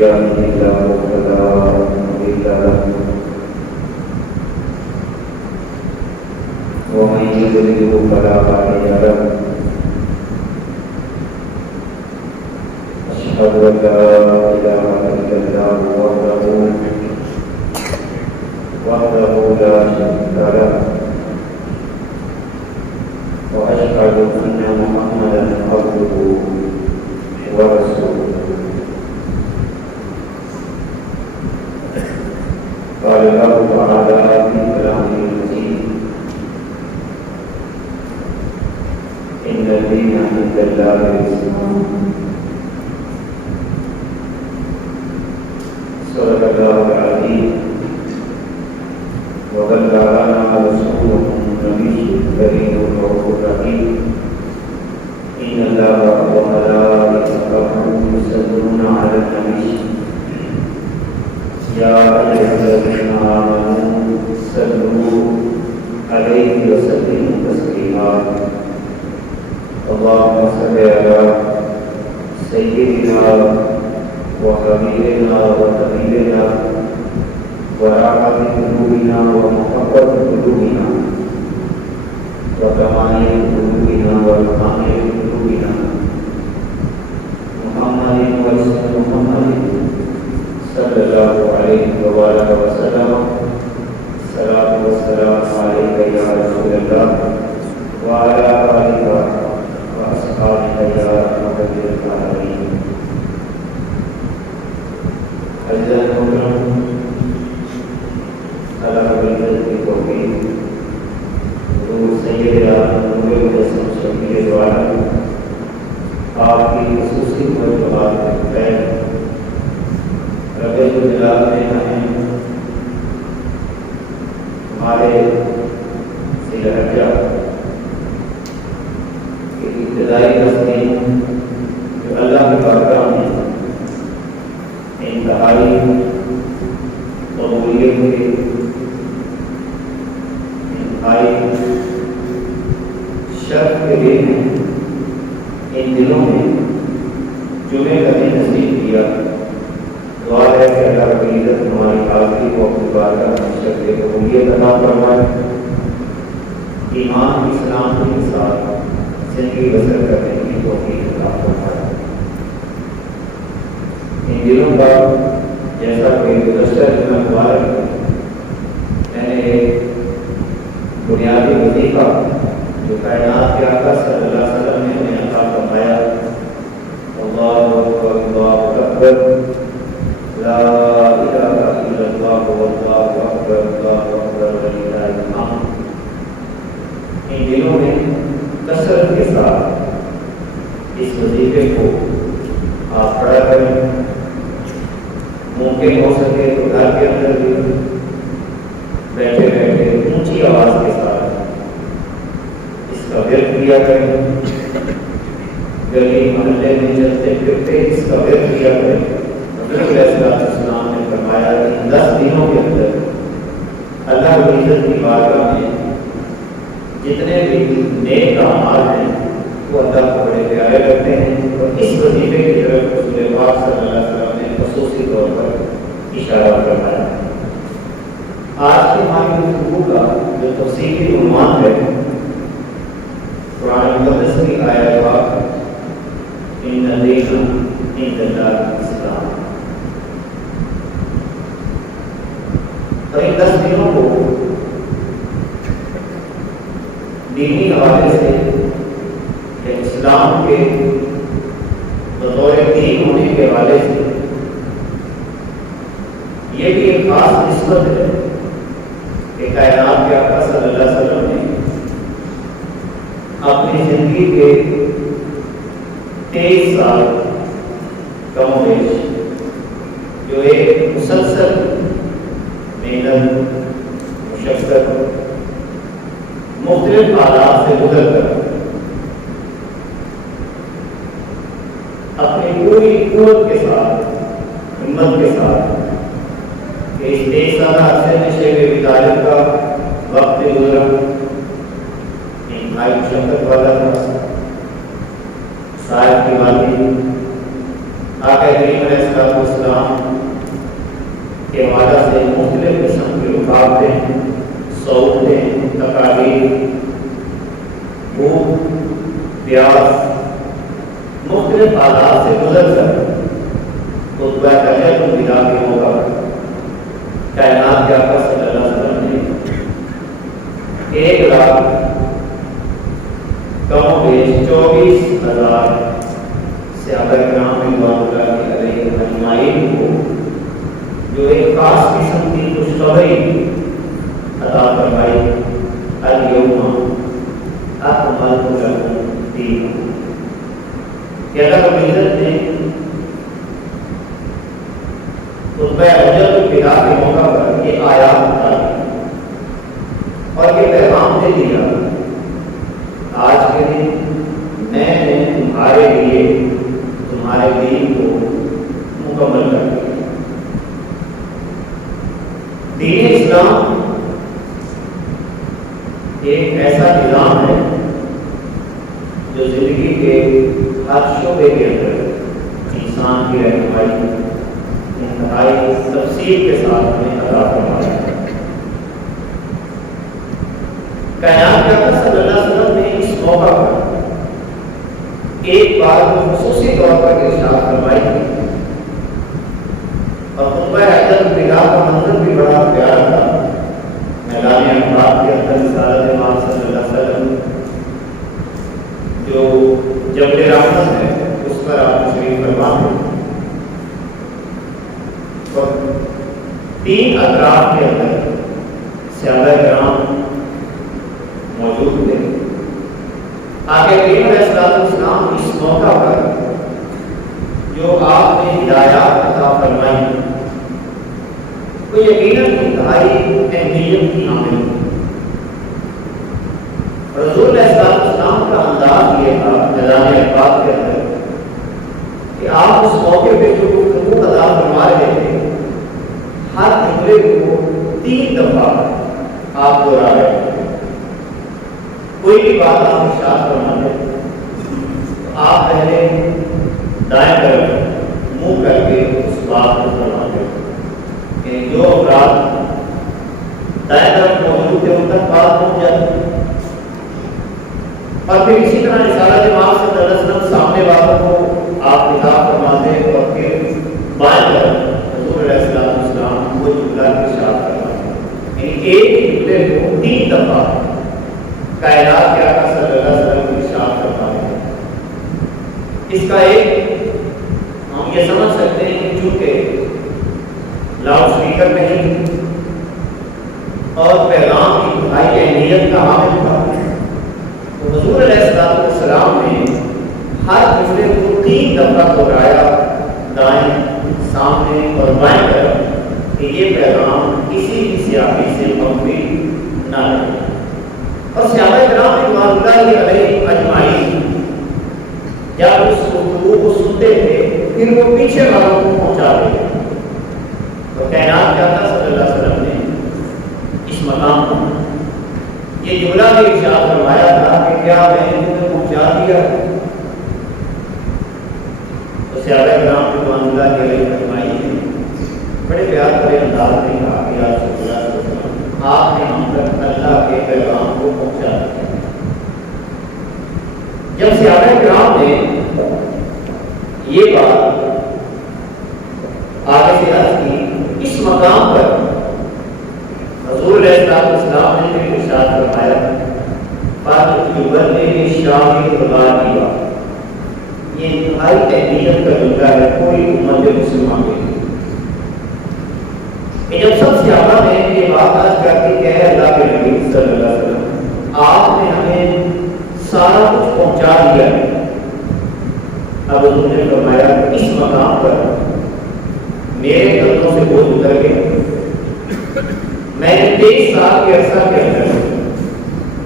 يهده الله فلا مضل له ومن يضلل فلا هادي له أشهد أن لا إله إلا الله وحده لا شريك له وأشهد أن محمدا عبده ورسوله قال الله تعالى في كلامه المجيد إن الدين عند الله الإسلام صدق الله العظيم وبلغ لنا رسوله النبي الكريم الرؤوف الرحيم إن الله وملائكته يصلون على النبي يا أيها الذين آمنوا صلوا عليه وسلموا تسليما اللهم صل على سيدنا وحبيبنا ونبينا وراحة قلوبنا ومحبة قلوبنا وكمال قلوبنا والكامل قلوبنا محمد واسم محمد صلى الله عليه وآله وسلم الصلاة والسلام عليك يا رسول الله وعلى آلك وأصحابك يا رحمة للعالمين. عزيزي المحترم على حبيبه التوفيق حضور سیدنا نور مجسم شفیع دوارا آپ کی خصوصی توجہات ہے رب الجلال نے ہمیں ہمارے ذی الحجہ کی ابتدائی تصدیق جو اللہ کی بارگاہ میں انتہائی قبولیت کے انتہائی شرف کے دن ان دنوں میں جمعے کا دن نصیب کیا. دعا ہے کہ اللہ رب العزت ہماری حاضری کو اپنی بارگاہ میں شکل قبولیت عطا فرمائے, ایمان اسلام کے ساتھ زندگی بسر کرنے کی توفیق عطا فرمائے. ان دنوں کا جیسا کہ گزشتہ جمعہ مبارک میں نے ایک بنیادی وظیفہ جو کائنات کے آقا صلی اللہ علیہ وسلم نے ہمیں عطا فرمایا, اللہ اکبر اللہ اکبر لا الہ الا اللہ واللہ اکبر اللہ اکبر وللہ الحمد. ان دنوں میں کثرت کے ساتھ اس وظیفے کو آپ پڑھا کریں. ممکن ہو سکے تو گھر کے اندر بھی بیٹھے بیٹھے اونچی آواز کے ساتھ اس کا ورد کیا کریں. گلی محلے میں چلتے پھرتے اس کا ورد کیا کریں. حضرت علیہ السلام نے فرمایا کہ 10 دنوں کے اندر اللہ رب العزت کی بارگاہ میں جتنے بھی نیک اعمال ہیں وہ اللہ کو بڑے پیارے کرتے ہیں, اور اس وظیفے کی طرف رسول پاک صلی اللہ علیہ وسلم نے خصوصی طور پر اشارہ فرمایا. آج کی ہماری گفتگو کا جو تفصیلی عنوان ہے قرآن مقدس کی آیت پاک ان الدین عند اللہ الاسلام. تو ان 10 دنوں کو دینی حوالے سے اسلام کے بطور دین ہونے کے حوالے سے یہ بھی ایک خاص نسبت ہے کہ کائنات کے آقا صلی اللہ علیہ وسلم نے اپنی زندگی کے 23 سال کم و بیش جو ایک مسلسل محنت مشقت مختلف حالات سے گزر کر اپنی پوری قوت کے ساتھ ہمت کے ساتھ اس 23 سالہ عرصے میں شیخ طالب کا وقت گزرا انتہائی مشقت والا تھا. صاحب کی وادی آقا کریم علیہ السلام کے حوالہ سے مختلف قسم کی رکاوٹیں، صعوبتیں، تکالیف، بھوک، پیاس، مختلف حالات سے گزر کر خطبہ حجت الوداع کے موقع پر کائنات کے آقا صلی اللہ علیہ وسلم نے 1,24,000 صحابہ کرام رضوان اللہ علیہ اجمعین کو جو ایک خاص قسم کی خوشخبری عطا فرمائی، الیوم اکملت لکم دینکم، کہ اللہ رب العزت نے خطبہ حجت الوداع کے موقع پر یہ آیات اتاری اور یہ پیغام دے دیا، آج کے دن میں نے تمہارے لیے تمہارے دین کو مکمل کر دیا۔ دین اسلام ایک ایسا نظام ہے جو زندگی کے ہر شعبے کے اندر انسان کی رہنمائی انتہائی تفصیل کے ساتھ ہمیں عطا فرمایا ہے۔ کائنات کے آقا صلی اللہ علیہ وسلم نے اس موقع پر ایک بات خصوصی طور پر ارشاد فرمائی اور خطبہ حجت الوداع کا منظر بھی بڑا پیارا تھا۔ میدان عرفات کے اندر رسالت امام صلی اللہ علیہ وسلم جو جبل رحمت ہے اس پر آپ تشریف فرما ہیں اور 3 اطراف کے اندر صحابہ کرام موجود تھے۔ آقا کریم علیہ السلام اس موقع پر جو آپ نے ہدایات عطا فرمائی وہ یقیناً انتہائی اہمیت کی حامل تھی۔ رسول علیہ السلام کا انداز یہ تھا میدان عرفات کے اندر کہ آپ اس موقع پہ جو گفتگو عطا فرما رہے تھے ہر جملے کو 3 دفعہ آپ دہرا رہے تھے۔ کوئی بھی بات آپ ارشاد فرماتے تو آپ پہلے دائیں طرف منہ کر کے اس بات کو فرماتے کہ جو افراد دائیں طرف موجود تھے ان تک بات پہنچ جاتی، اور پھر اسی طرح رسالت امام صلی اللہ علیہ وسلم سامنے والوں کو آپ خطاب فرماتے اور پھر بائیں طرف حضور علیہ السلام وہ جملہ ارشاد فرماتے، یعنی ایک جملے کو 3 دفعہ کائنات کے آقا صلی اللہ علیہ وسلم ارشاد فرماتے ہیں۔ اس کا ایک ہم یہ سمجھ سکتے ہیں کہ چونکہ لاؤڈ اسپیکر نہیں اور پیغام کی انتہائی اہمیت کا حامل تھا تو حضور علیہ السلام نے ہر جملے کو 3 دفعہ دہرایا دائیں، سامنے اور بائیں طرف کہ یہ پیغام کسی بھی سیاقی سے منفی نہ رہے۔ اور صحابہ کرام رضوان اللہ علیہ اجمعین جب اس گفتگو کو سنتے تھے پھر وہ پیچھے والوں کو پہنچا رہے تھے۔ تو کائنات کے آقا صلی اللہ علیہ وسلم نے اس مقام پر یہ جملہ بھی ارشاد فرمایا تھا کہ کیا میں نے تمہیں پہنچا دیا؟ تو صحابہ کرام رضوان اللہ علیہ اجمعین نے بڑے پیار بڑے انداز میں کہا کہ یا رسول اللہ صلی اللہ علیہ وسلم آپ نے ہم تک اللہ کے پیغام کو پہنچا دیا۔ جب صحابہ کرام نے یہ بات آگے سے عرض کی اس مقام پر حضور علیہ السلام نے بھی ارشاد فرمایا یہ انتہائی اہمیت کا جملہ ہے کوئی امت مسلمان کے لیے کہ جب سب صحابہ نے یہ بات آج کر کے کہ اللہ کے نبی صلی اللہ علیہ وسلم آپ نے ہمیں سارا کچھ پہنچا دیا ہے، اب حضور نے فرمایا اس مقام پر میرے قدموں سے بوجھ اتر گئے۔ میں نے 23 سال کے عرصہ کے اندر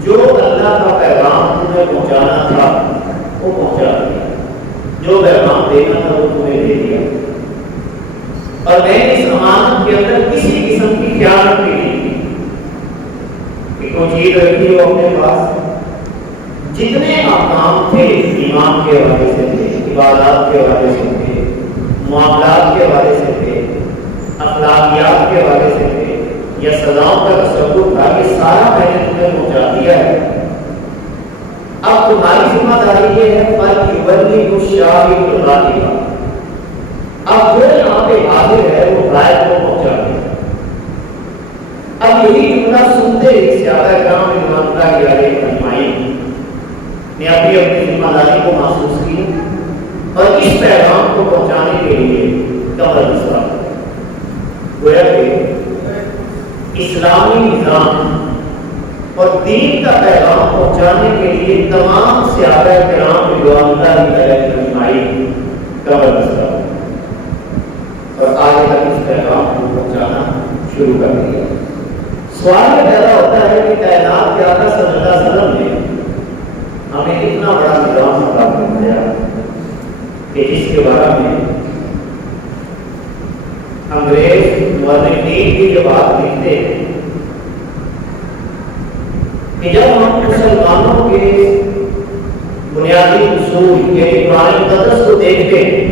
جو اللہ کا پیغام تمہیں پہنچانا تھا وہ پہنچا دیا، جو پیغام دینا تھا وہ تمہیں دے دیا، اور میں نے اس امانت کے اندر کسی قسم کی خیانت نہیں کی کہ کوئی چیز رکھی ہو اپنے پاس۔ جتنے احکام تھے ایمان کے حوالے سے تھے، عبادات کے حوالے سے تھے، معاملات کے حوالے سے تھے، اخلاقیات کے حوالے سے تھے، یا سزاؤں کا تصور تھا، یہ سارا میں نے تمہیں پہنچا دیا ہے۔ اب تمہاری ذمہ داری یہ ہے فَلْيُبَلِّغِ الشَّاهِدُ الْغَائِبَ، اب جو یہاں پہ حاضر ہے وہ غائب کو پہنچا دے۔ اب یہی جملہ سنتے ہی صحابہ کرام رضوان اللہ علیہم اجمعین نے اپنی اپنی ذمہ داری کو محسوس کی اور اس پیغام کو پہنچانے کے لیے کمر بستہ گویا کہ اسلامی نظام اور دین کا پیغام پہنچانے کے لیے تمام صحابہ کرام رضوان اللہ علیہم اجمعین کمر بستہ اور آگے تک اس پیغام کو پہنچانا شروع کر دیا۔ سوال یہ پیدا ہوتا ہے کہ کائنات کے آقا صلی اللہ علیہ وسلم نے ہمیں اتنا بڑا نظام عطا فرمایا کہ جس کے بارے میں انگریز مورخین کی یہ بات لکھتے ہیں کہ جب ہم مسلمانوں کے بنیادی اصول یعنی قرآن مقدس کو دیکھتے ہیں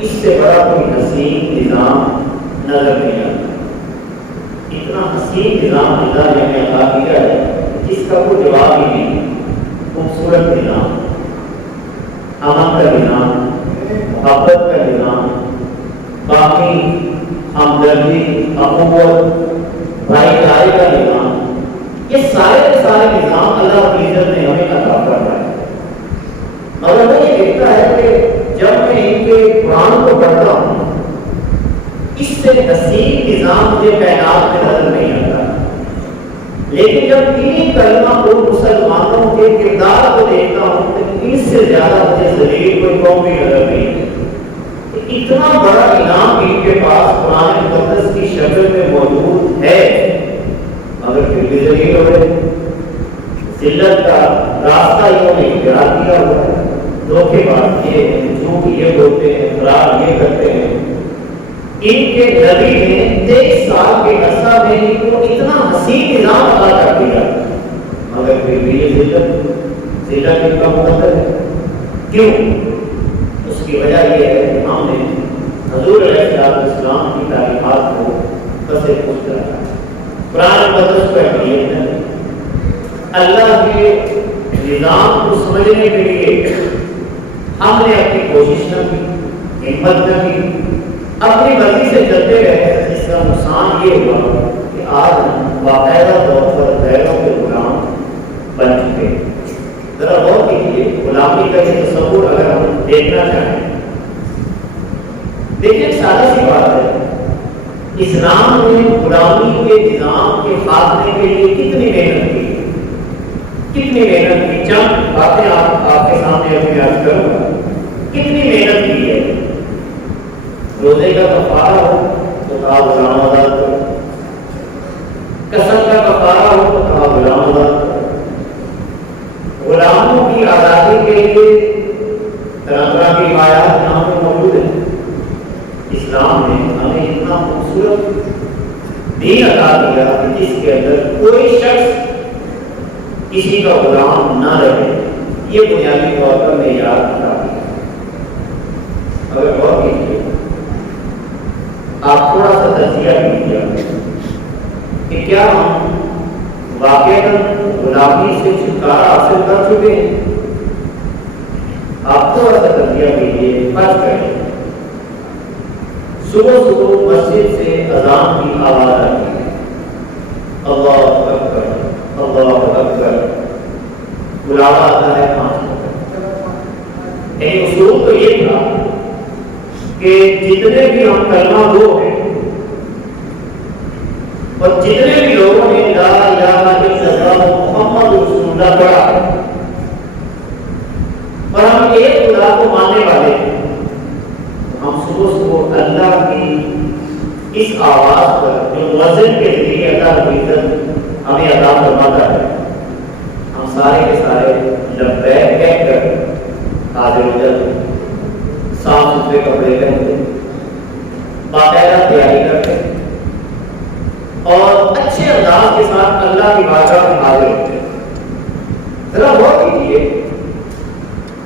اس سے بڑا کوئی حسین نظام نظر نہیں آتا۔ اتنا حسین نظام اللہ نے ہمیں عطا کیا ہے جس کا کوئی جواب ہی نہیں۔ خوبصورت نظام، امن کا نظام، محبت کا نظام، باقی ہمدردی، اخوت، بھائی چارے کا نظام، یہ سارے نظام اللہ کی عزت نے ہمیں عطا فرمایا ہے۔ مگر وہ یہ دیکھتا ہے کہ جب میں ان کے قرآن کو پڑھتا ہوں اس سے حسین نظام مجھے کائنات میں نظر نہیں آتا، لیکن جب تین کلمہ کو مسلمانوں کے کردار کو دیکھتا ہوں تو ان سے زیادہ مجھے ذلیل کوئی قوم بھی نظر نہیں۔ اتنا بڑا انعام ان کے پاس قرآن مقدس کی شکل میں موجود ہے مگر پھر بھی ذلیل ہو رہے۔ ذلت کا راستہ انہوں نے اختیار کیا ہوا ہے، دھوکے باز یہ ہیں، جھوٹ یہ بولتے ہیں، فرار یہ کرتے ہیں۔ ان کے نبی نے 23 سال کے عرصہ میں ان کو اتنا حسین نظام عطا کر دیا مگر پھر بھی یہ ذلت ان کا مقدر ہے۔ کیوں؟ اس کی وجہ یہ ہے کہ ہم نے حضور علیہ السلام کی تعلیمات کو پس پشت رکھا، قرآن مقدس کو اہمیت ہے۔ اللہ کے نظام کو سمجھنے کے لیے ہم نے اپنی کوشش نہ کی، ہمت نہ کی، اپنی مرضی سے چلتے رہے۔ اس کا نقصان یہ ہوا کہ آج ہم باقاعدہ طور پر غیروں کے غلام بن چکے ہیں۔ ذرا غور کیجیے، غلامی کا یہ تصور اگر ہم دیکھنا چاہیں، دیکھیں سادہ سی بات ہے، اسلام نے غلامی کے نظام کے خاتمے کے لیے کتنی محنت کی، کتنی محنت کی۔ چند باتیں آپ کے سامنے اپنی عرض کروں گا، کتنی محنت کی ہے۔ روزے کا کفارہ ہو تو کہا غلام آزاد کرو، قسم کا کفارہ ہو تو کہا غلام آزاد کرو۔ غلاموں کی آزادی کے لیے طرح طرح کی روایات یہاں پہ موجود ہیں۔ اسلام نے ہمیں اتنا خوبصورت دین عطا کیا کہ جس کے اندر کوئی شخص کسی کا غلام نہ رہے، یہ بنیادی طور پر معیار عطا کیا۔ اگر غور کیجیے، آپ تھوڑا سا تجزیہ کیجیے کہ کیا ہم واقعاً غلامی سے چھٹکارا حاصل کر چکے ہیں؟ آپ تھوڑا سا تجزیہ کیجیے، فرض کریں صبح صبح مسجد سے اذان کی آواز آتی ہے، اللہ اکبر اللہ اکبر، بلاوا آتا ہے 5 وقت۔ یعنی اصول تو یہ تھا کہ جتنے بھی ہم کلمہ گو ہیں اور جتنے بھی لوگوں نے لا الہ الا اللہ محمد رسول اللہ پڑھا اور ہم ایک خدا کو ماننے والے ہیں، ہم صبح صبح اللہ کی اس آواز پر جو مؤذن کے ذریعے اللہ کی عزت ہمیں عطا فرماتا ہے، ہم سارے کے سارے لبیک کہہ کر حاضر ہو جاتے ہیں، صاف ستھرے کپڑے پہنتے، باقاعدہ تیاری کرتے اور اچھے انداز کے ساتھ اللہ کی بارگاہ میں حاضر ہوتے ہیں۔ ذرا غور کیجیے،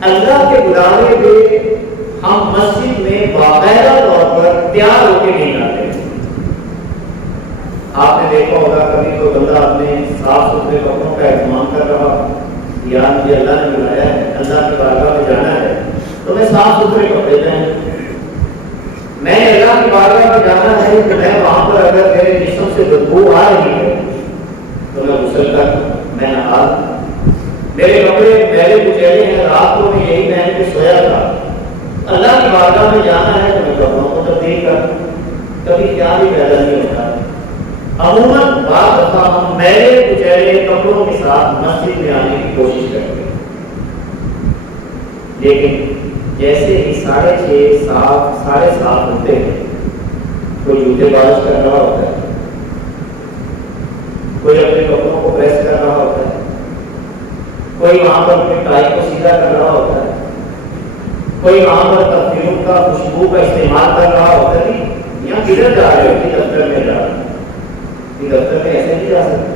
اللہ کے بلاوے پہ ہم مسجد میں باقاعدہ طور پر تیار ہو کے نہیں آتے. آپ نے دیکھا ہوگا کبھی تو بندہ اپنے صاف ستھرے کپڑوں کا اہتمام کر رہا، یا مجھے اللہ نے بلایا ہے، اللہ کی بارگاہ میں جانا ہے تو میں صاف ستھرے کپڑے پہنوں. میں اللہ کی بارگاہ میں جانا ہے کہ میں وہاں پر اگر میرے جسم سے بدبو آ رہی ہے تو میں غسل کر، میں نہا، میرے کپڑے میرے کچیلے ہیں، رات کو میں یہی پہن کے سویا تھا. اللہ کی بارگاہ میں جانا ہے تو میں کپڑوں کو تبدیل کر. کبھی کیا بھی پیدا نہیں ہوتا. عموماً بعض دفعہ ہم میلے کچیلے کپڑوں کے ساتھ مسجد میں آنے کی کوشش کرتے ہیں، لیکن جیسے ہی 6:30 7:30 ہوتے ہیں کوئی جوتے بارش کر رہا ہوتا ہے، کوئی اپنے کپڑوں کو پریس کر رہا ہوتا ہے، کوئی وہاں پر اپنے ٹائی کو سیدھا کر رہا ہوتا ہے، کوئی وہاں پر پرفیوم کا خوشبو کا استعمال کر رہا ہوتا ہے. یہاں کدھر جا رہے ہو؟ دفتر میں جا رہے ہو. دفتر میں ایسے نہیں جا سکتے.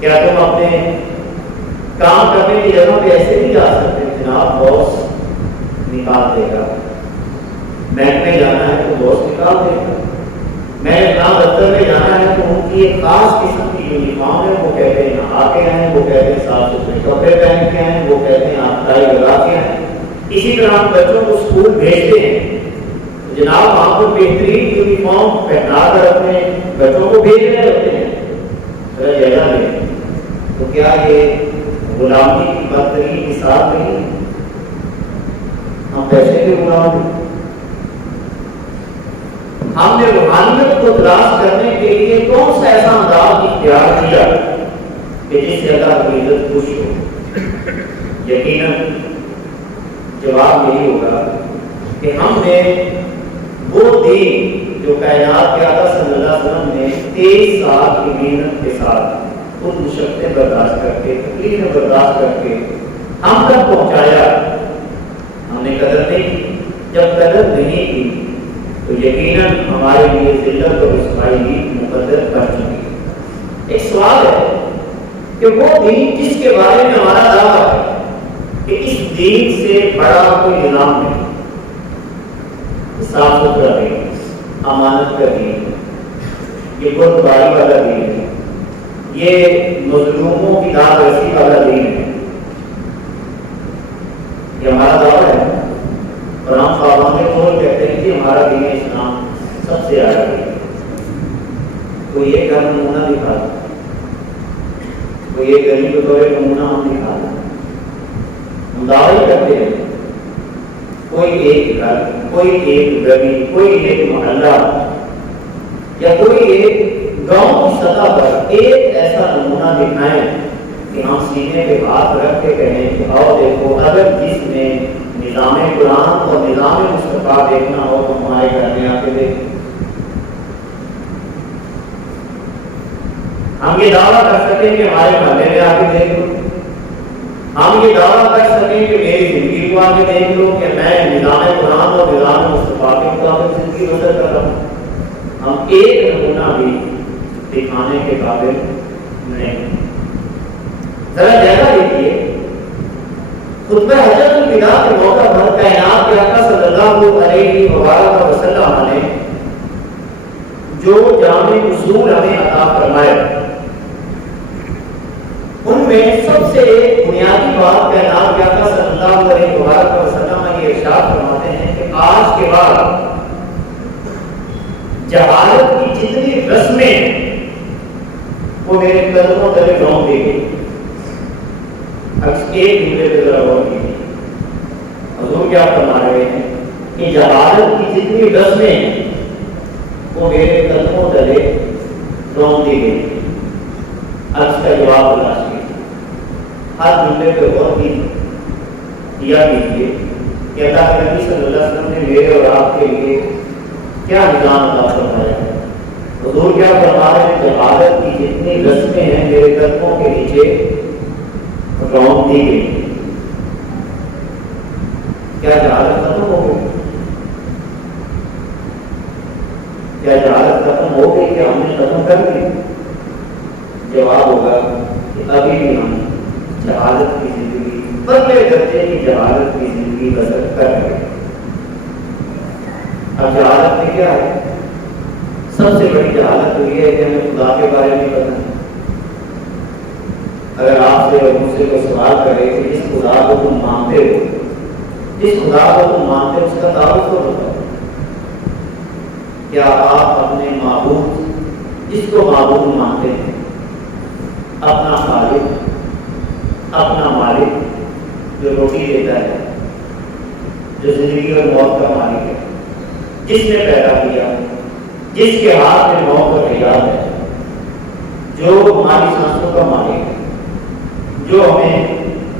کیا تم اپنے کام کرنے کی جگہ پہ ایسے نہیں جا سکتے؟ جناب باس نکال دے گا. بینک میں جانا ہے تو باس نکال دے گا. میں جناب دفتر میں جانا ہے تو ان کی ایک خاص قسم کی یونیفارم ہے، وہ کہتے ہیں نہا کے آئے، وہ کہتے ہیں صاف ستھرے کپڑے پہن کے آئے، وہ کہتے ہیں آپ ٹائی لگا کے آئے. اسی طرح ہم بچوں کو اسکول بھیجتے ہیں، جناب وہاں پر بہترین یونیفارم پہنا کر اپنے بچوں کو بھیج رہے ہوتے ہیں. ذرا جائزہ لیں تو کیا یہ غلامی کی بدترین مثال نہیں؟ ہم پیسے کے غلام ہیں. ہم نے روحانیت کو تلاش کرنے کے لیے کون سا ایسا انداز اختیار کیا کہ جس سے اللہ کی عزت خوش ہو؟ یقیناً جواب یہی ہوگا کہ ہم نے وہ دین جو کائنات کے آقا صلی اللہ علیہ وسلم نے 23 سال کی محنت کے ساتھ خود مشقتیں برداشت کر کے، تکلیفیں برداشت کر کے ہم تک پہنچایا، ہم نے قدر نہیں کی. جب قدر نہیں کی تو یقیناً ہمارے لیے ذلت اور رسوائی بھی مقدر کر چکی. ایک سوال ہے کہ وہ دین جس کے بارے میں ہمارا دعویٰ ہے کہ اس دین سے بڑا کوئی نظام نہیں، صاف ستھرا دین، امانت کا دین، یہ بردباری والا دین ہے، یہ مظلوموں کی داد رسی والا دین ہے، یہ ہمارا دعویٰ ہے. اور ہم خوابوں کے طور کہتے ہیں کہ ہمارا دین اسلام سب سے اعلیٰ دین ہے. کوئی ایک گھر نمونہ دکھا دو، کوئی ایک گلی کے طور نمونہ ہم دکھا دیں. ہم دعوی کرتے ہیں کوئی ایک گھر، کوئی ایک گلی، کوئی ایک محلہ یا کوئی ایک گاؤں کی سطح پر ایک ایسا نمونہ دکھائیں کہ ہم سینے پہ ہاتھ رکھ کے کہیں کہ آؤ دیکھو، اگر جس نے نظام قرآن اور نظام مصطفیٰ دیکھنا ہو تو ہمارے گھر میں آ کے دیکھ. ہم یہ دعویٰ کر سکیں کہ ہمارے محلے میں آ کے دیکھ لو. ہم یہ دعویٰ کر سکیں کہ میری زندگی کو آ کے دیکھ لو کہ میں نظام قرآن اور نظام مصطفیٰ کے مطابق زندگی بسر کر رہا ہوں. ہم ایک نمونہ بھی دکھانے کے قابل نہیں. ذرا جائزہ دیکھیے، خطبہ حجۃ الوداع کے موقع پر کائنات کے آقا صلی اللہ علیہ وسلم نے جو جامع اصول ہمیں عطا فرمائے، ان میں سب سے بنیادی بات کائنات کے آقا صلی اللہ علیہ وسلم یہ ارشاد فرماتے ہیں کہ آج کے بعد جہالت کی جتنی رسمیں وہ میرے قدموں تلے ڈھونڈ دی گئی. ایک جملے پہ ذرا غور کیجیے، حضور کیا فرما رہے ہیں کہ جہالت کی جتنی رسمیں وہ میرے قدموں تلے ڈھونڈ دی گئی. عرض کا جواب تلاش کیجیے، ہر جملے پہ غور کیا کیجیے کہ اللہ کے نبی صلی اللہ علیہ وسلم نے میرے اور آپ کے لیے کیا نظام عطا فرمایا ہے. حضور کیا فرما رہے ہیں؟ جہالت کی جتنی رسمیں ہیں میرے قدموں کے نیچے رونق دی گئی. کیا جہالت ختم ہو گئی؟ کیا جہالت ختم ہو گئی کہ ہم نے ختم کر دی؟ جواب ہوگا کہ ابھی بھی ہم جہالت کی زندگی، بدلے درجے کی جہالت کی زندگی بسر کر رہے ہیں. اب جہالت میں کیا ہے؟ سب سے بڑی جہالت تو یہ ہے کہ ہمیں خدا کے بارے میں پتہ نہیں۔ اگر آپ سے اور مجھ سے کوئی سوال کرے کہ جس خدا کو تم مانتے ہو، جس خدا کو تم مانتے ہو اس کا تعارف تو بتاؤ۔ کیا آپ اپنے معبود، جس کو معبود مانتے ہیں، اپنا خالق، اپنا مالک جو روٹی دیتا ہے، جو زندگی اور موت کا مالک ہے، جس نے پیدا کیا، جس کے ہاتھ میں موت اور حیات ہے، جو ہماری سانسوں کا مالک ہے، جو ہمیں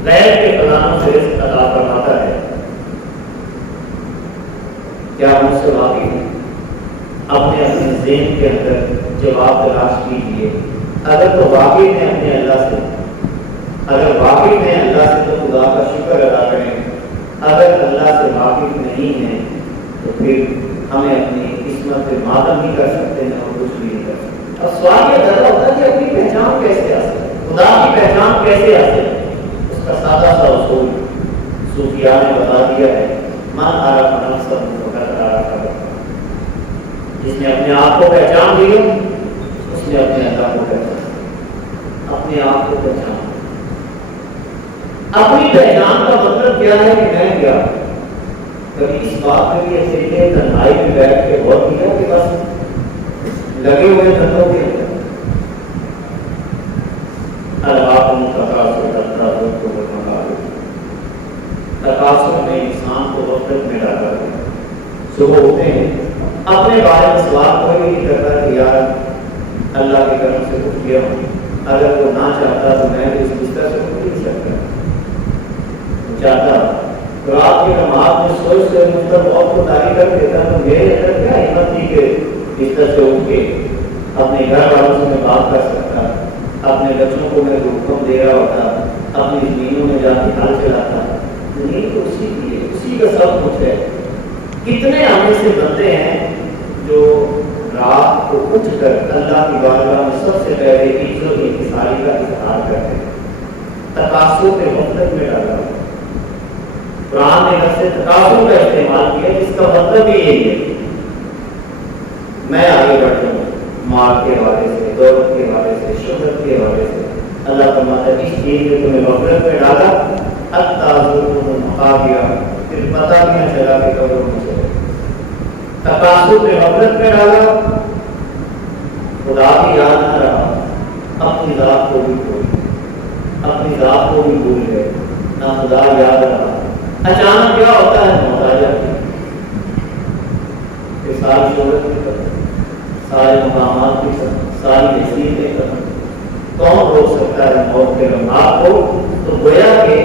غیر کے خزانوں سے رزق عطا فرماتا ہے، کیا ہم اس سے واقف ہیں؟ اپنے ذہن کے اندر جواب تلاش کیجیے۔ اگر تو واقف ہیں اپنے اللہ سے، اگر واقف ہیں اللہ سے تو خدا کا شکر ادا کریں، اگر اللہ سے واقف نہیں ہیں تو پھر ہمیں اپنی قسمت پہ ماتم نہیں کر سکتے ہیں اور کچھ بھی نہیں کر سکتے۔ اب سوال یہ پیدا ہوتا ہے کہ اپنی پہچان کیسے حاصل ہے، خدا کی پہچان کیسے حاصل ہے؟ اس کا سادہ سا اصول صوفیاء نے بتا دیا ہے، من عرف نفسہ فقد عرف ربہ۔ جس نے اپنے آپ کو پہچان لیا اس نے اپنے اللہ کو پہچان، اپنے آپ کو پہچان۔ اپنی پہچان کا مطلب کیا ہے کہ میں کیا؟ کبھی اس بات میں بھی ایسے ہی تنہائی میں بیٹھ کے غور کیا کہ بس لگے ہوئے دھندوں کے اندر تقاصر میں انسان کو غفلت میں ڈالا ہے۔ صبح اٹھتے ہیں، اپنے بارے میں سوال کوئی نہیں کرتا کہ یار اللہ کے کرم سے اٹھ گیا ہوں، اگر وہ نہ چاہتا تو میں بھی اس بستر سے اٹھ نہیں سکتا، چاہتا تو رات کے نماز میں سوچ سے مطلب وقت کو طاری کر دیتا تو میرے اندر کیا ہمت تھی کہ بستر سے اٹھ کے اپنے گھر والوں سے میں بات کر سکتا، اپنے بچوں کو میں حکم دے رہا ہوتا، اپنی زمینوں میں جا کے حال چلاتا۔ زمین تو اسی کی ہے، اسی کا سب کچھ ہے۔ کتنے ہمیں سے بندے ہیں جو رات کو اٹھ کر اللہ کی بارگاہ میں سب سے پہلے عزت و انکساری کا اظہار کرتے ہیں، تقاصر کے غفلت میں ڈالا۔ قرآن نے لفظ تقاصر کا استعمال کیا جس کا مطلب بھی یہی ہے میں آگے بڑھتا ہوں، مال کے حوالے سے، دولت کے حوالے سے، شہرت کے حوالے سے۔ اللہ فرماتا ہے اس چیز نے تمہیں غفلت میں ڈالا، پھر پتہ بھی نہ چلا کہ قبروں میں چلے۔ تقاصر نے غفلت میں ڈالا، خدا بھی یاد نہ رہا، اپنی ذات کو بھی بھول، اپنی ذات کو بھی بھول گئے، نہ خدا یاد رہا۔ اچانک کیا ہوتا ہے؟ موت آ جاتی ہے، پھر ساری شہرت کی ختم، سارے مقامات کی ختم، ساری حیثیتیں ختم۔ کون روک سکتا ہے موت کے لمحات کو؟ تو گویا کہ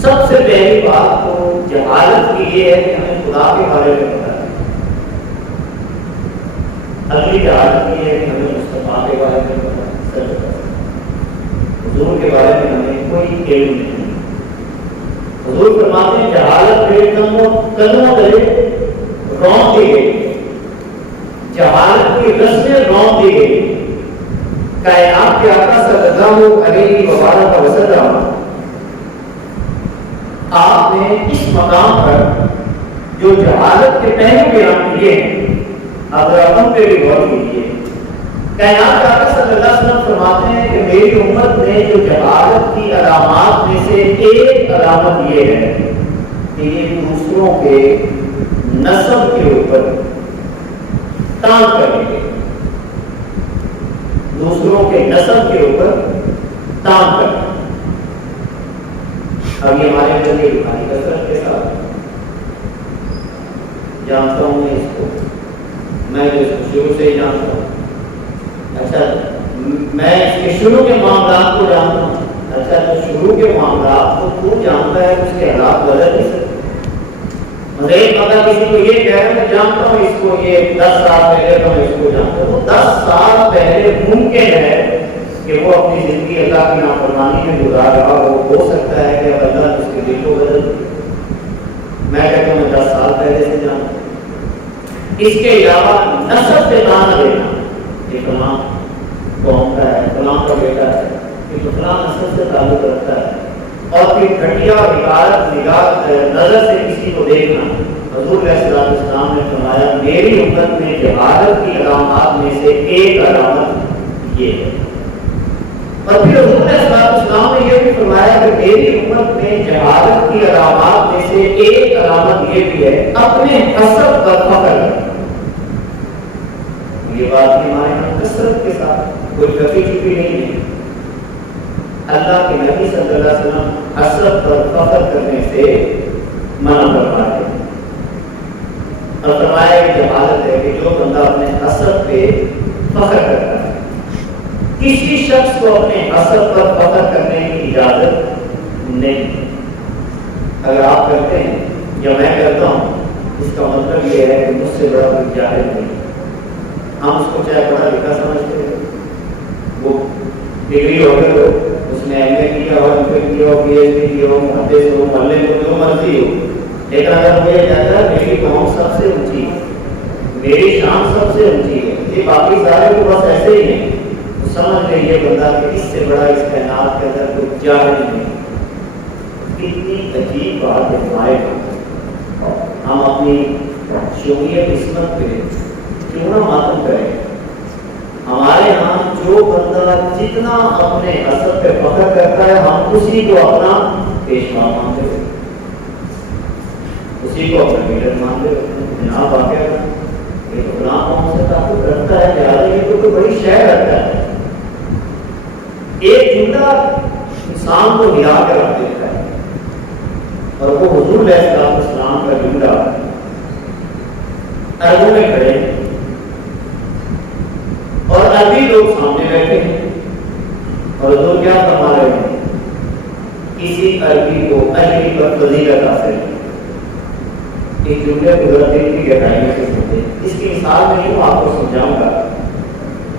سب سے پہلی بات تو جہالت کی یہ ہے کہ ہمیں خدا کے بارے میں پتہ ہے۔ اگلی جہالت یہ ہے کہ ہمیں مصطفیٰ کے بارے میں پتہ ہے، حضور کے بارے میں ہمیں کوئی علم نہیں۔ حضور فرماتے ہیں جہالت میرے قدموں تلے رونق دی گئی، جہالت کی رسمیں رونق دی گئی۔ کائنات کے آقا صلی اللہ علیہ وآلہ وسلم آپ نے اس مقام پر جو جہالت کے پہلو بیان کیے ہیں، اب رقم پہ بھی غور کیجیے۔ کائنات کے آقا صلی اللہ علیہ وسلم فرماتے ہیں کہ میری امت میں جو جہالت کی علامات میں سے ایک علامت یہ ہے کہ یہ دوسروں کے نسب کے اوپر تان کریں گے، دوسروں کے نسب کے اوپر تان کریں۔ اب یہ ہمارے اندر یہ روحانی کثرت کے ساتھ جانتا ہوں میں اس کو، میں جو اس کو شروع سے ہی جانتا ہوں۔ اچھا میں اس کے شروع کے معاملات کو جانتا ہوں۔ اچھا جو شروع کے معاملات کو تو جانتا ہے اس کے حالات بدل نہیں سکتے۔ مزید پتا کسی کو یہ کہہ رہا ہے میں جانتا ہوں اس کو، یہ 10 سال پہلے تو میں اس کو جانتا ہوں، 10 سال پہلے ممکن ہے کہ وہ اپنی زندگی اللہ کی نافرمانی میں گزار رہا ہو سکتا ہے کہ اب اللہ اس کے دل کو بدل دے۔ میں کہتا ہوں میں 10 سال پہلے سے جانتا ہوں۔ اس کے علاوہ نسب سے نہ دینا کہ فلاں قوم کا ہے، فلاں کا بیٹا ہے، کہ فلاں نسل سے تعلق رکھتا ہے، اور پھر گھٹیا حکارت نظر سے کسی کو دیکھنا، حضور علیہ السلام نے فرمایا میری امت میں جہالت کی علامات میں سے ایک علامت یہ ہے۔ اور پھر حضور علیہ السلام نے یہ بھی فرمایا کہ میری امت میں جہالت کی علامات میں سے ایک علامت یہ بھی ہے اپنے حسب پر فخر کرنا۔ یہ بات ہمارے یہاں کثرت کے ساتھ کوئی کبھی چھپی نہیں ہے۔ اللہ کے نبی صلی اللہ علیہ وسلم حسب پر فخر کرنے سے منع فرماتے ہیں اور فرمایا کہ جہالت ہے کہ جو بندہ اپنے حسب پہ فخر کرتا ہے، کسی شخص کو اپنے حسب پر فخر کرنے کی اجازت نہیں۔ اگر آپ کرتے ہیں یا میں کرتا ہوں، اس کا مطلب یہ ہے کہ مجھ سے بڑا کوئی جاہل نہیں۔ ہم اس کو چاہے پڑھا لکھا سمجھتے ہیں، وہ ڈگری ہو گئے ہو، اس نے ایم اے کیا ہو، ایم اے کیا ہو، پی ایچ ڈی کیا ہو، محدث ہو، محلے کو جو مرضی ہو، لیکن اگر مجھے کہتا ہے میری قوم سب سے اونچی ہے، میری شان سب سے اونچی ہے، یہ باقی سارے تو بس ایسے ہی ہیں، تو سمجھ لیں یہ بندہ کہ اس سے بڑا اس کائنات کے اندر کوئی جاہل نہیں۔ کتنی عجیب بات ہے ہمارے ہم اپنی شوریت قسمت پہ کیوں نہ ماتم کریں۔ ہمارے ہاں جو بندہ جتنا اپنے حسب پہ فخر کرتا ہے ہم اسی کو اپنا پیشوا مانتے ہیں، اسی کو اپنا لیڈر مانتے ہیں۔ جناب واقعہ یہ تو فلاں قوم سے تعلق رکھتا ہے، لہٰذا یہ تو بڑی شے رکھتا ہے۔ ایک جملہ انسان کو ہلا کر رکھ دیتا ہے، اور وہ حضور علیہ السلام کا جملہ عربوں میں کھڑے ہیں اور عربی لوگ سامنے بیٹھے ہیں، اور حضور کیا فرما رہے ہیں؟ کسی عربی کو عربی پر فضیلت حاصل ہے۔ ایک جملے کو دل کی گہرائی میں سے سمجھے۔ اس کی مثال میں یوں آپ کو سمجھاؤں گا،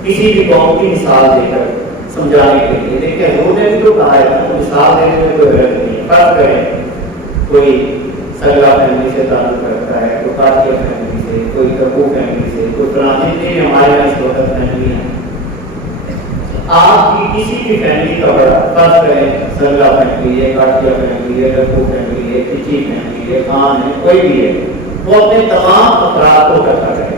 کسی بھی قوم کی مثال دے کر سمجھانے کے لیے۔ دیکھیں حضور نے بھی تو کہا ہے کہ مثال دینے میں کوئی غلط نہیں۔ فرض کریں کوئی سگلا فیملی سے تعلق رکھتا ہے، کوئی کاشیا فیملی سے، کوئی کپو فیملی سے، کوئی فلانی بھی ہمارے یہاں اس وقت فیملی ہے۔ آپ کی کسی بھی فیملی کا بڑا، فرض کریں سگلا فیملی ہے، کاشیا فیملی ہے، کپو فیملی ہے، کچی فیملی ہے، خان ہے، کوئی بھی ہے، وہ اپنے تمام افراد کو اکٹھا کرے۔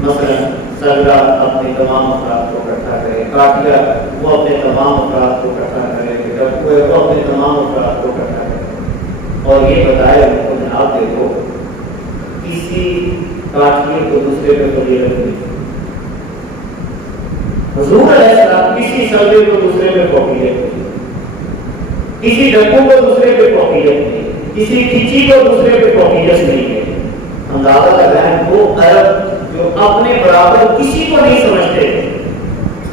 مثلا سگلا اپنے تمام افراد کو اکٹھا کرے، کاشیا وہ اپنے تمام افراد کو اکٹھا کرے، کپو ہے وہ اپنے تمام افراد کو اکٹھا کرے، اور یہ بتائے ان کو جناب دیکھو کسی کاشیے کو دوسرے پہ فضیلت نہیں۔ حضور علیہ السلام کسی سگلے کو دوسرے پہ فوقیت نہیں، کسی ڈبو کو دوسرے پہ فوقیت نہیں، کسی کچی کو دوسرے پہ فوقیت نہیں ہے۔ اندازہ لگائیں وہ عرب جو اپنے برابر کسی کو نہیں سمجھتے تھے،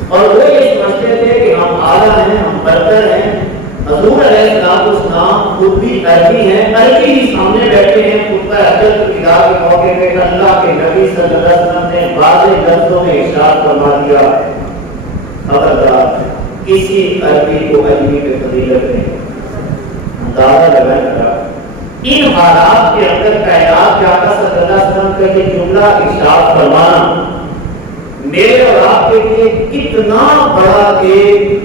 اور وہ یہ سمجھتے تھے کہ ہم اعلیٰ ہیں، ہم برتر ہیں۔ حضور علیہ السلام خود بھی عربی ہیں، عربی ہی سامنے بیٹھے ہیں۔ خطبہ حجۃ الوداع کے موقع پہ اللہ کے نبی صلی اللہ علیہ وسلم نے واضح لفظوں میں ارشاد فرما دیا، خبردار کسی عربی کو عربی پہ فضیلت نہیں۔ اندازہ لگائیں ذرا ان حالات کے اندر کائنات کے آقا صلی اللہ علیہ وسلم کا یہ جملہ ارشاد فرمانا میرے اور آپ کے لیے کتنا بڑا ایک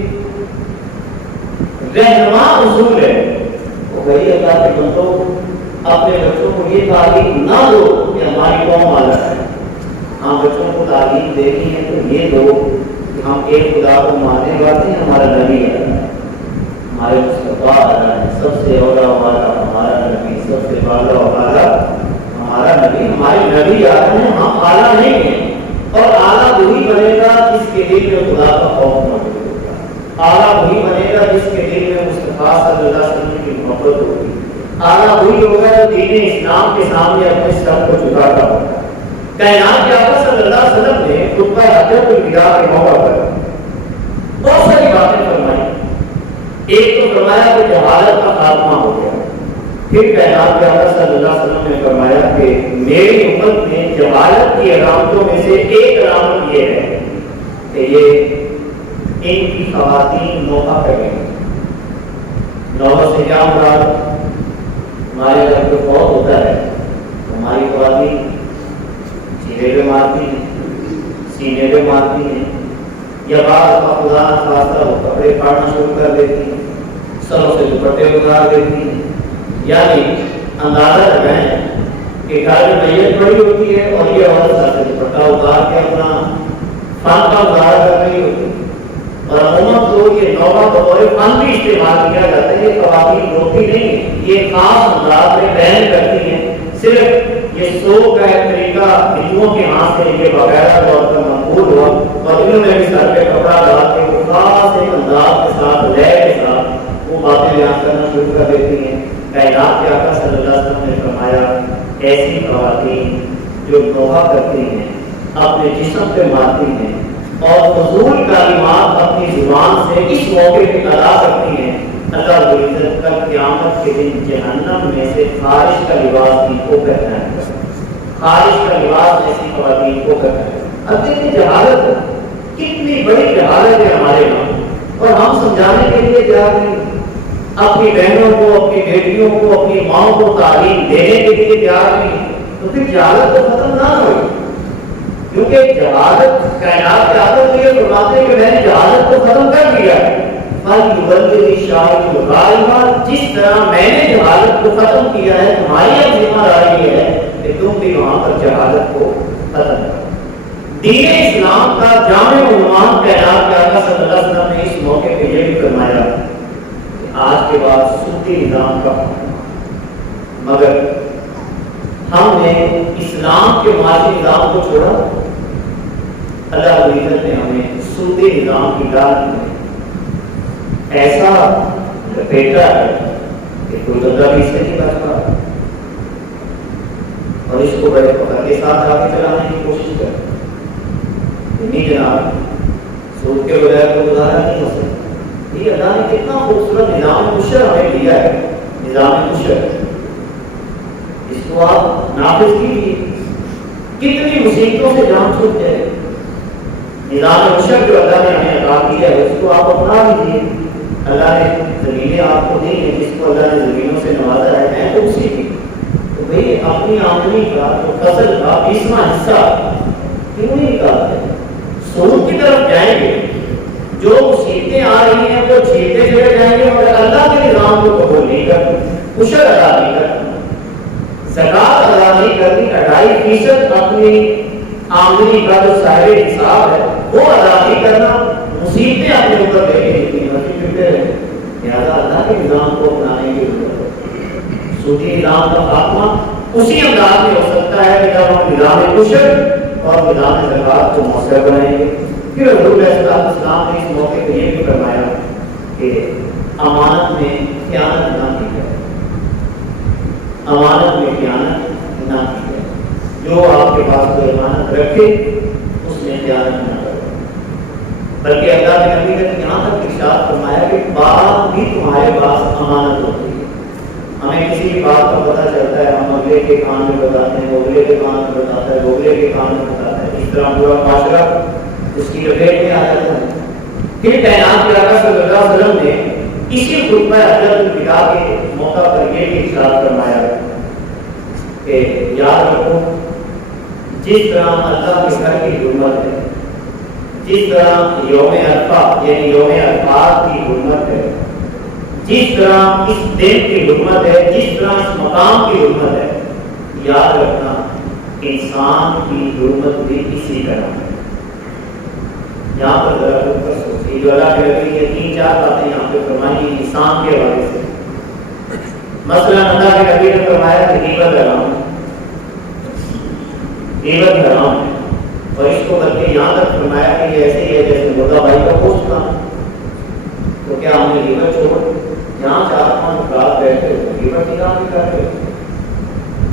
رہنما اصول ہے۔ وہ بھائی اللہ کے بندوں اپنے بچوں کو یہ تعلیم نہ دو کہ ہماری قوم اعلیٰ ہے، ہاں بچوں کو تعلیم دینی ہے تو یہ دو کہ ہم ایک خدا کو ماننے والے ہیں، ہمارا نبی ہے، ہمارے مصطفیٰ ہے، سب سے اولا ہمارا نبی، سب سے بالا ہمارا نبی، ہمارے نبی آتے ہیں، ہم اعلیٰ نہیں ہیں۔ اور اعلیٰ وہی بنے گا جس کے دل میں خدا کا خوف موجود ہوگا، اعلیٰ وہی بنے گا جس کے دل میں مصطفیٰ صلی اللہ علیہ وسلم کی محبت ہوگی، اعلیٰ وہی ہوگا جو دین اسلام کے سامنے اپنے سر کو جھکاتا ہوگا۔ کائنات کے آقا صلی اللہ علیہ وسلم نے خطبہ حجۃ الوداع کے موقع پر بہت ساری باتیں فرمائی۔ ایک تو فرمایا کہ جہالت کا خاتمہ ہو گیا، پھر کائنات کے آقا صلی اللہ علیہ وسلم نے فرمایا کہ میری امت میں جہالت کی علامتوں میں سے ایک علامت یہ ہے کہ یہ ان کی خواتین نوحہ کریں۔ نوحہ سے کیا مراد؟ ہمارے گھر جو فوت ہوتا ہے ہماری خواتین چہرے پہ مارتی ہیں، سینے پہ مارتی ہیں، یا بعض خدا نخواستہ وہ کپڑے پھاڑنا شروع کر دیتی ہیں، سروں سے دوپٹے اتار دیتی ہیں. یعنی اندازہ لگائیں کہ گھر میں میت پڑی ہوتی ہے اور یہ عورت سر سے دوپٹہ اتار کے اپنا فن کا مظاہرہ کر رہی ہوتی ہے. اور عموماً تو یہ نوبہ بطور فن بھی استعمال کیا جاتا ہے. یہ خواتین روتی نہیں ہے, یہ خاص انداز میں بیان کرتی ہیں. صرف یہ سو کا ایک طریقہ ہندوؤں کے ہاں سے یہ باقاعدہ طور پر مقبول ہوا اور انہوں نے بھی سر پہ کپڑا ڈال کے وہ خاص ایک انداز کے ساتھ لے کے ساتھ وہ باتیں بیان کرنا شروع کر دیتی ہیں. کائنات کے آقا صلی اللہ علیہ وسلم نے فرمایا ایسی خواتین جو نوحہ کرتی ہیں, اپنے جسم پہ مارتی ہیں اور فضول کلمات اپنی زبان سے اس موقع پہ ادا کرتی ہیں, اللہ رب العزت کل قیامت کے دن جہنم میں سے خارج کا لباس ان کو پہنائے گا. خارج کا لباس ایسی خواتین کو پہنائے گا. اب دیکھیں جہالت کتنی بڑی جہالت ہے ہمارے یہاں, اور ہم سمجھانے کے لیے تیار نہیں. اپنی بہنوں کو, اپنی بیٹیوں کو, اپنی ماں کو تعلیم دینے کے لیے تیار نہیں. تو پھر جہالت تو ختم نہ ہوئی, کیونکہ جہالت کائنات کے آخر میں یہ فرماتے ہیں کہ میں نے جہالت کو ختم کر دیا ہے. جس طرح میں نے جہالت کو ختم کیا ہے, تمہاری اب ذمہ داری ہے کہ تم بھی وہاں پر جہالت کو ختم کرو. دین اسلام کا جامع عنوان کائنات کے آقا صلی اللہ علیہ وسلم نے اس موقع پہ یہ بھی فرمایا کہ آج کے بعد سودی نظام کا, مگر ہم نے اسلام کے معاشی نظام کو چھوڑا. اللہ رب العزت نے ہمیں سودی نظام کی دعوت دی, ایسا لپیٹا ہے کہ کوئی بندہ بھی اس سے نہیں بچ پا, اور اس کو بڑے فخر کے ساتھ آگے چلانے کی کوشش کر. نہیں جناب, سود کے بغیر تو گزارا نہیں ہو سکتا. یہ اللہ نے کتنا خوبصورت نظام مشر ہمیں دیا ہے, نظام مشر, اس کو آپ نافذ کیجیے. کتنی مصیبتوں سے جان چھوٹ جائے. نظام مشر جو اللہ نے ہمیں عطا کیا ہے اس کو آپ اپنا لیجیے. اللہ نے زمینیں آپ کو دی ہیں, جس کو اللہ نے زمینوں سے نوازا ہے, میں تو اسی کی. تو بھئی اپنی آمدنی کا فصل کا 20واں حصہ کیوں نہیں نکالتے؟ سود کی طرف جائیں گے, جو مصیبتیں آ رہی ہیں وہ جھیلتے چلے جائیں گے, مگر اللہ کے نظام کو قبول نہیں کرتے, عشر ادا نہیں کرتے, زکات ادا نہیں کرتی. 2.5% اپنی آمدنی کا جو صاحب حساب ہے وہ ادا نہیں کرنا, مصیبتیں اپنے اوپر لے کے دیتی ہیں. لہٰذا اللہ کے نظام کو اپنانے کی ضرورت ہے. سودی نظام کا خاتمہ اسی انداز میں ہو سکتا ہے کہ جب ہم نظام عشر اور نظام زکات کو مؤثر بنائیں گے. پھر حضور علیہ السلام نے اس موقع پہ یہ بھی فرمایا کہ امانت میں خیانت نہ کی جائے. امانت میں خیانت نہ کی جائے. جو آپ کے پاس کوئی امانت رکھے اس میں خیانت نہ کرو. بلکہ اللہ کے نبی نے یہاں تک ارشاد فرمایا کہ بات بھی تمہارے پاس امانت ہوتی ہے. ہمیں کسی بھی بات کا پتہ چلتا ہے, ہم اگلے کے کان میں بتاتے ہیں, اگلے کے کان میں بتاتا ہے, اگلے کے کان میں بتاتا ہے. اس طرح پورا معاشرہ اس کی لپیٹ میں آ جاتا ہے. پھر کائنات کے آقا صلی اللہ علیہ وسلم نے اسی خطبہ حجۃ الوداع کے موقع پر یہ بھی ارشاد فرمایا کہ یاد رکھو, جس طرح اللہ کے گھر کی حرمت ہے, جس طرح یوم عرفہ یعنی یوم عرفات کی حرمت ہے, جس طرح اس دن کی حرمت ہے, جس طرح اس مقام کی حرمت ہے, یاد رکھنا انسان کی حرمت بھی اسی طرح ہے. یہاں پر ذرا رک کر سوچیے, جو اللہ کے نبی نے 3-4 باتیں یہاں پہ فرمائی انسان کے حوالے سے. مثلا اللہ کے نبی نے فرمایا کہ غیبت حرام ہے, غیبت حرام ہے, اور اس کو بلکہ یہاں تک فرمایا کہ یہ ایسے ہی ہے جیسے مردہ بھائی کا گوشت کھانا. تو کیا ہم نے غیبت چھوڑ, یہاں 4-5 رات بیٹھے ہوئے غیبت کی کام بھی کرتے ہوئے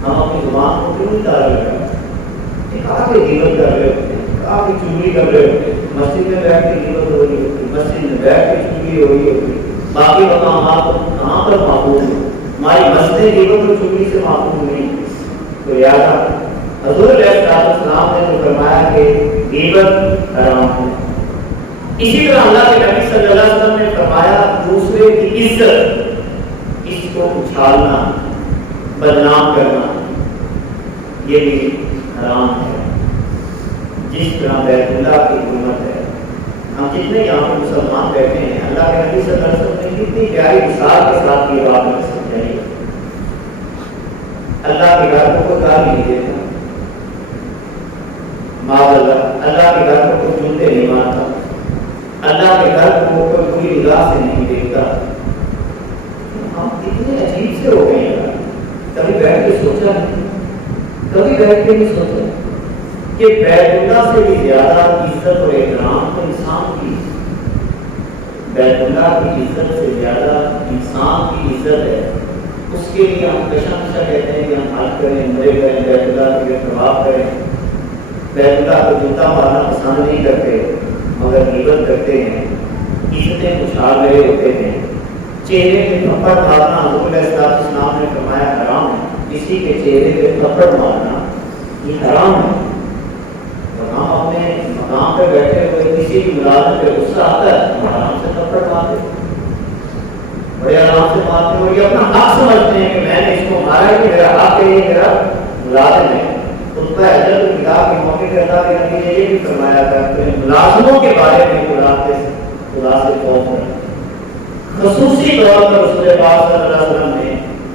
ہم اپنی زبان کو کیوں نہیں ڈال رہے ہیں؟ کہا کہ غیبت کر رہے ہوتے ہیں, کہا کہ چگلی کر رہے ہوتے ہیں, مسجد میں بیٹھ کے غیبت ہو رہی ہوتی, مسجد میں بیٹھ کے چگلی ہو رہی ہوتی, باقی مقامات کہاں پر محفوظ ہیں؟ ہماری مسجد غیبت اور چگلی سے محفوظ نہیں. تو لہٰذا حضور علیہ السلام نے جو فرمایا کہ غیبت حرام ہے. اسی طرح اللہ کے نبی صلی اللہ علیہ وسلم نے فرمایا دوسرے کی عزت, اس کو اچھالنا, بدنام کرنا, یہ بھی حرام ہے. جس طرح بیت اللہ کی حرمت ہے, ہم جتنے یہاں پہ مسلمان بیٹھے ہیں اللہ کے نبی صلی اللہ علیہ وسلم نے کتنی پیاری مثال کے ساتھ یہ بات ہمیں سمجھائی. اللہ کے گھر کو کوئی گالی نہیں دیتا, اللہ کے گھر کو کوئی جوتے نہیں مارتا, اللہ کے گھر کو کوئی پوری نگاہ سے نہیں دیکھتا. ہم کتنے عجیب سے ہو گئے ہیں. کبھی بیٹھ کے سوچا نہیں, کبھی بیٹھ کے نہیں سوچا کہ بیت اللہ سے بھی زیادہ عزت اور احترام تو انسان کی, بیت اللہ کی عزت سے زیادہ انسان کی عزت ہے. اس کے لیے ہم کشمکشا کہتے ہیں کہ ہم حج کریں, مزے کریں, بیت اللہ کے طواف کریں, بیت اللہ کو جوتا مارنا پسند نہیں کرتے مگر غیبت کرتے ہیں, عزتیں اچھال رہے ہوتے ہیں. چہرے پہ تھپڑ مارنا حضور علیہ السلام نے فرمایا حرام ہے, کسی کے چہرے پہ تھپڑ مارنا یہ حرام ہے. اور ہم اپنے مقام پہ بیٹھے ہوئے کسی بھی ملازم پہ غصہ آتا ہے ہم آرام سے تھپڑ مارتے, بڑے آرام سے مارتے ہیں, یہ اپنا حق سمجھتے ہیں کہ میں نے اس کو مارا ہے کہ میرا حق ہے, یہ میرا ملازم ہے. خطبہ حجت الوداع کے موقع پہ اللہ کے نبی نے یہ بھی فرمایا تھا کہ ملازموں کے بارے میں خدا سے خوف کریں. خصوصی طور پر رسول پاک صلی اللہ علیہ وسلم نے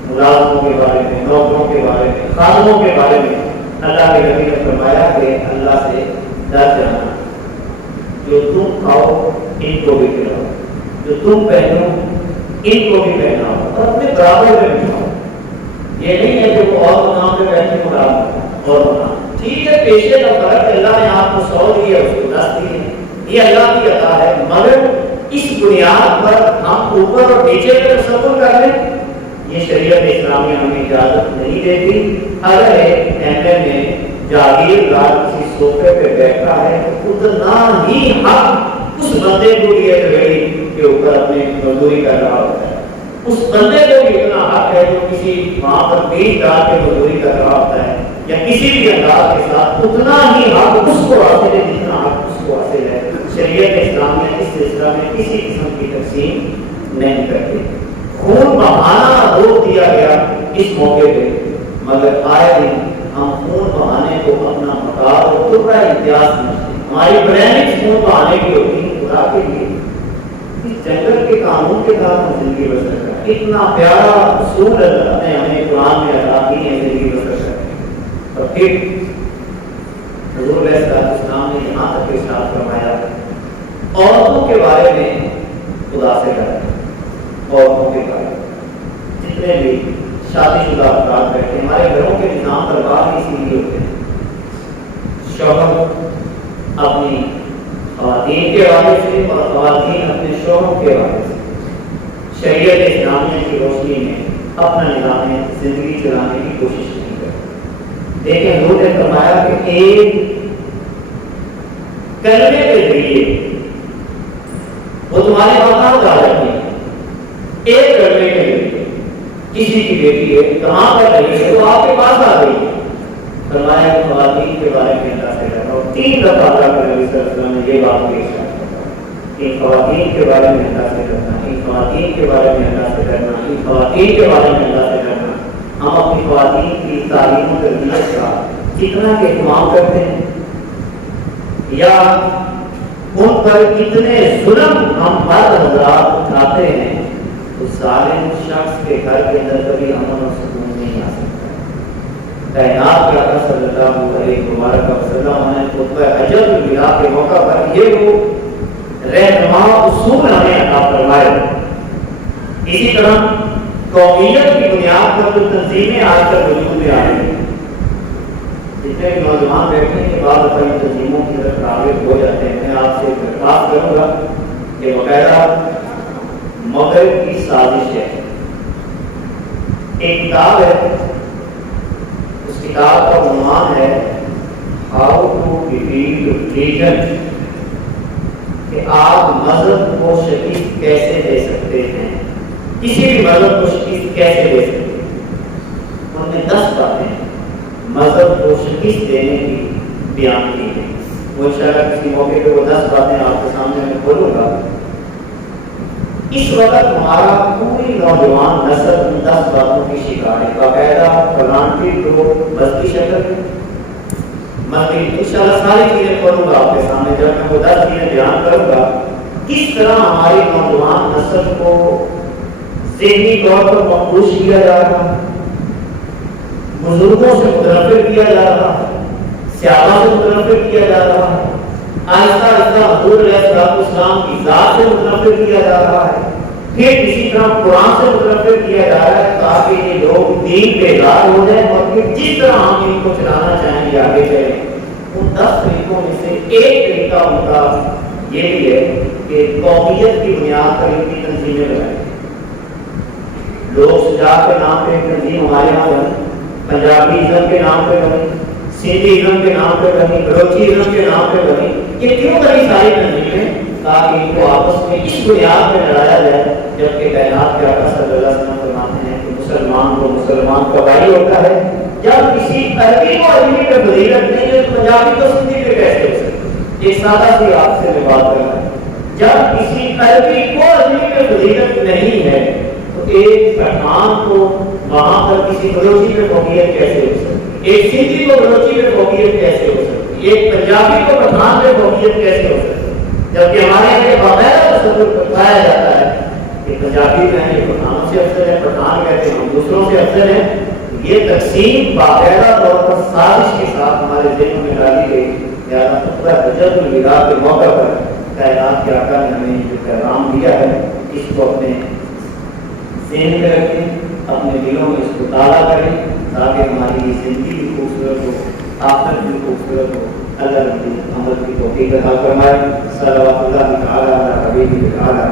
ملازموں کے بارے میں, نوکروں کے بارے میں, خادموں کے بارے میں اللہ کے نبی نے فرمایا کہ اللہ سے ڈر جانا. جو تم کھاؤ ان کو بھی کھلاؤ, جو تم پہنو ان کو بھی پہناؤ, اور اپنے برابر میں بٹھاؤ. یہ نہیں ہے کہ وہ اور مقام پہ بیٹھے مراد اور مقام, ٹھیک ہے پیشے کا فرق, اللہ نے آپ کو 100 دیا اس کو 10 دیے, یہ اللہ کی عطا ہے, مگر اس بنیاد پر ہم اوپر اور نیچے کا تصور کر لیں یہ شریعت اسلامیہ ہمیں اجازت نہیں دیتی. اگر ایک ایم میں جاگیردار کسی صوفے پہ بیٹھا ہے تو اتنا ہی حق اس بندے کو بھی ہے ریڑھی کے اوپر اپنے مزدوری کر رہا ہوتا ہے, اس بندے کو بھی اتنا حق ہے جو کسی وہاں پر بیچ ڈال کے مزدوری کر رہا ہوتا ہے یا کسی بھی انداز کے ساتھ, اتنا ہی حق اس کو حاصل ہے جتنا حق اس کو حاصل ہے. شریعت اسلامیہ اس سلسلہ میں کسی قسم کی تقسیم نہیں کرتی. خون بہانا روک دیا گیا اس موقع پہ, مگر آئے دن ہم خون بہانے کو اپنا مقام اور ترا امتیاز سمجھتے ہیں. ہماری پلاننگ خون بہانے کی ہوتی ہے خدا کے لیے, اس جنگل کے قانون کے ساتھ ہم زندگی بسر کرتے ہیں. اتنا پیارا اصول اللہ نے ہمیں قرآن میں عطا کی ہے زندگی بسر کرتے ہیں. اور پھر حضور علیہ السلام نے یہاں تک ارشاد فرمایا عورتوں کے بارے میں خدا سے ڈریں. عورتوں کے بارے میں جتنے بھی شادی شدہ افراد بیٹھے, ہمارے گھروں کے نظام پر بات اسی لیے ہوتے ہیں. شوہر اپنی خواتین کے حوالے سے اور خواتین اپنے شوہروں کے حوالے سے شریعت اسلامیہ کی روشنی میں اپنا نظام زندگی چلانے کی کوشش نہیں کرتے. دیکھیں حضور نے فرمایا کہ ایک کلمے کے ذریعے وہ تمہارے مقام کا رکھیں. ایک کلمے کے ذریعے کسی کی بیٹی ہے کہاں پر رہی ہے وہ آپ کے پاس آ گئی, فرمایا کہ خواتین کے بارے میں اللہ سے ڈرنا. اور 3 دفعہ اللہ کے نبی صلی اللہ علیہ وسلم نے یہ بات پیش کی کہ خواتین کے بارے میں اللہ سے ڈرنا, ان خواتین کے بارے میں اللہ سے ڈرنا, ان خواتین کے بارے میں اللہ سے ڈرنا. ہم اپنی خواتین کی تعلیم و تربیت کا کتنا اہتمام کرتے ہیں, یا ان پر کتنے ظلم ہم ہر حضرات اٹھاتے ہیں, تو ظالم شخص کے گھر کے اندر کبھی امن و سکون نہیں آ سکتا. کائنات کے آقا صلی اللہ علیہ وسلم نے خطبہ حجت الوداع کے موقع پر یہ وہ رہنما اصول ہمیں عطا فرمائے. اسی طرح قومیت کی بنیاد پر جو تنظیمیں آج کل وجود میں آ رہی ہیں, جتنے نوجوان بیٹھے ہیں کہ بعض اپنی تنظیموں کی طرف راغب ہو جاتے ہیں, میں آپ سے درخواست کروں گا کہ باقاعدہ مغرب کی سازش ہے. ایک کتاب ہے, اس کتاب کا عنوان ہے ہاؤ ٹو ڈیفیٹ ریلیجن, کہ آپ مذہب کو شکست کیسے دے سکتے ہیں, کسی بھی مذہب کو شکست کیسے دے سکتے ہیں. انہوں نے 10 باتیں مذہب کو شکست دینے کی بیان کی ہے. وہ انشاءاللہ کسی موقع پہ وہ 10 باتیں آپ کے سامنے میں کھولوں گا. اس وقت ہمارا پوری نوجوان نسل ان 10 باتوں کی شکار ہے. باقاعدہ فلانٹی لوگ بستی شکل مزید انشاءاللہ ساری چیزیں کھولوں گا آپ کے سامنے جب میں وہ 10 چیزیں بیان کروں گا کس طرح ہماری نوجوان نسل کو ذہنی طور پر مخدوش کیا جا رہا ہے، بزرگوں سے متنفر کیا جا رہا ہے، صحابہ سے متنفر کیا جا رہا ہے، آہستہ آہستہ حضور علیہ السلام کی ذات سے متنفر کیا جا رہا ہے، پھر اسی طرح قرآن سے متنفر کیا جا رہا ہے تاکہ یہ لوگ دین بیدار ہو جائیں اور پھر جس طرح ہم ان کو چلانا چاہیں گے آگے چلیں۔ ان 10 طریقوں میں سے ایک طریقہ ان کا یہ بھی ہے کہ قومیت کی بنیاد پر ان کی تنظیمیں بنائیں۔ لوگ سجا کے نام پہ تنظیم ہمارے یہاں بنی، پنجابی ازم کے نام پہ بنی، سندھی ازم کے نام پہ بنی، بلوچی ازم کے نام پہ بنی۔ یہ کیوں بنی ساری تنظیمیں؟ تاکہ ان کو آپس میں اس بنیاد پہ لڑایا جائے جبکہ کائنات کے آقا صلی اللہ علیہ وسلم فرماتے ہیں کہ مسلمان کو مسلمان کا بھائی ہوتا ہے۔ جب کسی عربی کو عربی پہ فضیلت نہیں ہے تو پنجابی کو سندھی پہ کیسے ہو سکتی؟ ایک سادہ سی آپ سے میں بات کرنا ہے، جب کسی عربی کو عربی پہ فضیلت نہیں ہے تو ایک پٹھان کو وہاں پر کسی بلوچی پہ فوقیت کیسے ہو سکتی؟ ایک سندھی کو بلوچی پہ فوقیت کیسے ہو سکتی؟ ایک پنجابی کو پٹھان پہ فوقیت کیسے ہو سکتی؟ جبکہ ہمارے یہاں باقاعدہ تصور بتایا جاتا ہے کہ پنجابی جو ہیں یہ پٹھانوں سے افضل ہے، پٹھان کہتے ہیں ہم دوسروں سے افضل ہیں۔ یہ تقسیم باقاعدہ طور پر سازش کے ساتھ ہمارے ذہن میں ڈالی گئی۔ لہٰذا خطبہ حجۃ الوداع کے موقع پر کائنات کے آقا نے ہمیں جو پیغام دیا ہے اس کو اپنے ذہن میں رکھیں، اپنے دلوں میں اس کو تازہ کریں تاکہ ہماری یہ زندگی بھی خوبصورت ہو، آخرت بھی خوبصورت ہو۔ اللہ رب عمل کی توفیق عطا فرمائے۔ صلوات اللہ تعالی علی حبیبہ تعالی